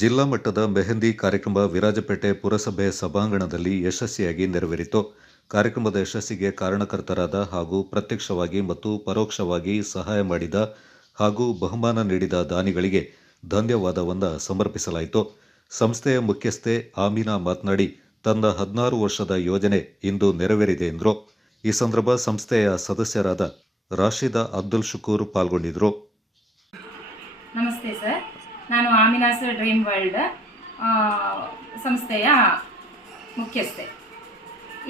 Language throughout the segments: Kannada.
ಜಿಲ್ಲಾ ಮಟ್ಟದ ಮೆಹಂದಿ ಕಾರ್ಯಕ್ರಮ ವಿರಾಜಪೇಟೆ ಪುರಸಭೆ ಸಭಾಂಗಣದಲ್ಲಿ ಯಶಸ್ವಿಯಾಗಿ ನೆರವೇರಿತು. ಕಾರ್ಯಕ್ರಮದ ಯಶಸ್ಸಿಗೆ ಕಾರಣಕರ್ತರಾದ ಹಾಗೂ ಪ್ರತ್ಯಕ್ಷವಾಗಿ ಮತ್ತು ಪರೋಕ್ಷವಾಗಿ ಸಹಾಯ ಮಾಡಿದ ಹಾಗೂ ಬಹುಮಾನ ನೀಡಿದ ದಾನಿಗಳಿಗೆ ಧನ್ಯವಾದವನ್ನು ಸಮರ್ಪಿಸಲಾಯಿತು. ಸಂಸ್ಥೆಯ ಮುಖ್ಯಸ್ಥೆ ಆಮೀನಾ ಮಾತನಾಡಿ, ತನ್ನ ಹದಿನಾರು ವರ್ಷದ ಯೋಜನೆ ಇಂದು ನೆರವೇರಿದೆ ಎಂದರು. ಈ ಸಂದರ್ಭ ಸಂಸ್ಥೆಯ ಸದಸ್ಯರಾದ ರಾಶಿದಾ ಅಬ್ದುಲ್ ಶುಕೂರ್ ಪಾಲ್ಗೊಂಡಿದ್ದರು. ನಮಸ್ತೆ ಸರ್. ನಾನು ಆಮಿನಾಸ್ ಡ್ರೀಮ್ ವರ್ಲ್ಡ್ ಸಂಸ್ಥೆಯ ಮುಖ್ಯಸ್ಥೆ.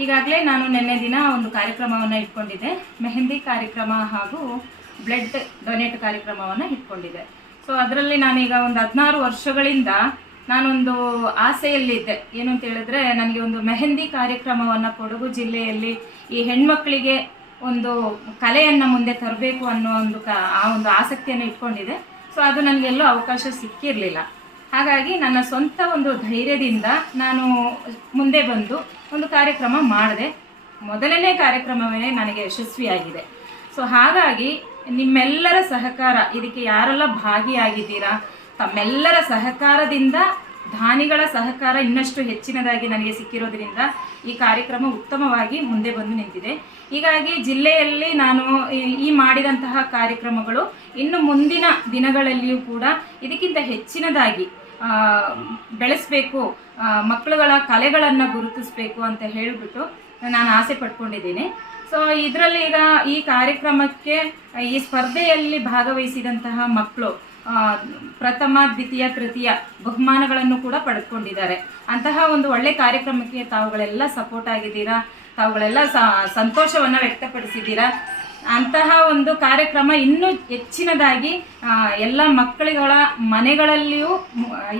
ಈಗಾಗಲೇ ನಾನು ನಿನ್ನೆ ದಿನ ಒಂದು ಕಾರ್ಯಕ್ರಮವನ್ನು ಇಟ್ಕೊಂಡಿದ್ದೆ. ಮೆಹಂದಿ ಕಾರ್ಯಕ್ರಮ ಹಾಗೂ ಬ್ಲಡ್ ಡೊನೇಟ್ ಕಾರ್ಯಕ್ರಮವನ್ನು ಇಟ್ಕೊಂಡಿದ್ದೆ. ಸೊ ಅದರಲ್ಲಿ ನಾನೀಗ ಒಂದು ಹದಿನಾರು ವರ್ಷಗಳಿಂದ ನಾನೊಂದು ಆಸೆಯಲ್ಲಿದ್ದೆ. ಏನು ಅಂತ ಹೇಳಿದ್ರೆ, ನನಗೆ ಒಂದು ಮೆಹಂದಿ ಕಾರ್ಯಕ್ರಮವನ್ನು ಕೊಡಗು ಜಿಲ್ಲೆಯಲ್ಲಿ ಈ ಹೆಣ್ಮಕ್ಳಿಗೆ ಒಂದು ಕಲೆಯನ್ನು ಮುಂದೆ ತರಬೇಕು ಅನ್ನೋ ಒಂದು ಆ ಒಂದು ಆಸಕ್ತಿಯನ್ನು ಇಟ್ಕೊಂಡಿದ್ದೆ. ಸೊ ಅದು ನನಗೆಲ್ಲೂ ಅವಕಾಶ ಸಿಕ್ಕಿರಲಿಲ್ಲ. ಹಾಗಾಗಿ ನನ್ನ ಸ್ವಂತ ಒಂದು ಧೈರ್ಯದಿಂದ ನಾನು ಮುಂದೆ ಬಂದು ಒಂದು ಕಾರ್ಯಕ್ರಮ ಮಾಡಿದೆ. ಮೊದಲನೇ ಕಾರ್ಯಕ್ರಮವೇ ನನಗೆ ಯಶಸ್ವಿಯಾಗಿದೆ. ಸೊ ಹಾಗಾಗಿ ನಿಮ್ಮೆಲ್ಲರ ಸಹಕಾರ, ಇದಕ್ಕೆ ಯಾರೆಲ್ಲ ಭಾಗಿಯಾಗಿದ್ದೀರಾ, ತಮ್ಮೆಲ್ಲರ ಸಹಕಾರದಿಂದ ದಾನಿಗಳ ಸಹಕಾರ ಇನ್ನಷ್ಟು ಹೆಚ್ಚಿನದಾಗಿ ನನಗೆ ಸಿಕ್ಕಿರೋದ್ರಿಂದ ಈ ಕಾರ್ಯಕ್ರಮ ಉತ್ತಮವಾಗಿ ಮುಂದೆ ಬಂದು ನಿಂತಿದೆ. ಹೀಗಾಗಿ ಜಿಲ್ಲೆಯಲ್ಲಿ ನಾನು ಈ- ಮಾಡಿದಂತಹ ಕಾರ್ಯಕ್ರಮಗಳು ಇನ್ನು ಮುಂದಿನ ದಿನಗಳಲ್ಲಿಯೂ ಕೂಡ ಇದಕ್ಕಿಂತ ಹೆಚ್ಚಿನದಾಗಿ ಬೆಳೆಸಬೇಕು ಮಕ್ಕಳುಗಳ ಕಲೆಗಳನ್ನು ಗುರುತಿಸಬೇಕು ಅಂತ ಹೇಳಿಬಿಟ್ಟು ನಾನು ಆಸೆ ಪಟ್ಕೊಂಡಿದ್ದೀನಿ. ಸೊ ಇದರಲ್ಲಿ ಈಗ ಈ ಕಾರ್ಯಕ್ರಮಕ್ಕೆ ಈ ಸ್ಪರ್ಧೆಯಲ್ಲಿ ಭಾಗವಹಿಸಿದಂತಹ ಮಕ್ಕಳು ಪ್ರಥಮ, ದ್ವಿತೀಯ, ತೃತೀಯ ಬಹುಮಾನಗಳನ್ನು ಕೂಡ ಪಡೆದುಕೊಂಡಿದ್ದಾರೆ. ಅಂತಹ ಒಂದು ಒಳ್ಳೆ ಕಾರ್ಯಕ್ರಮಕ್ಕೆ ತಾವುಗಳೆಲ್ಲ ಸಪೋರ್ಟ್ ಆಗಿದ್ದೀರಾ? ತಾವುಗಳೆಲ್ಲ ಸಂತೋಷವನ್ನು ವ್ಯಕ್ತಪಡಿಸಿದ್ದೀರಾ? ಅಂತಹ ಒಂದು ಕಾರ್ಯಕ್ರಮ ಇನ್ನೂ ಹೆಚ್ಚಿನದಾಗಿ ಎಲ್ಲ ಮಕ್ಕಳುಗಳ ಮನೆಗಳಲ್ಲಿಯೂ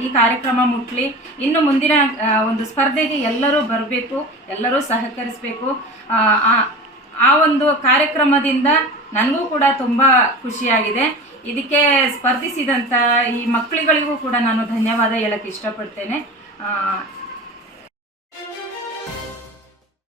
ಈ ಕಾರ್ಯಕ್ರಮ ಮುಟ್ಲಿ. ಇನ್ನು ಮುಂದಿನ ಒಂದು ಸ್ಪರ್ಧೆಗೆ ಎಲ್ಲರೂ ಬರಬೇಕು, ಎಲ್ಲರೂ ಸಹಕರಿಸಬೇಕು. ಆ ಒಂದು ಕಾರ್ಯಕ್ರಮದಿಂದ ನನಗೂ ಕೂಡ ತುಂಬ ಖುಷಿಯಾಗಿದೆ. ಇದಕ್ಕೆ ಸ್ಪರ್ಧಿಸಿದಂಥ ಈ ಮಕ್ಕಳುಗಳಿಗೂ ಕೂಡ ನಾನು ಧನ್ಯವಾದ ಹೇಳಕ್ಕೆ ಇಷ್ಟಪಡ್ತೇನೆ.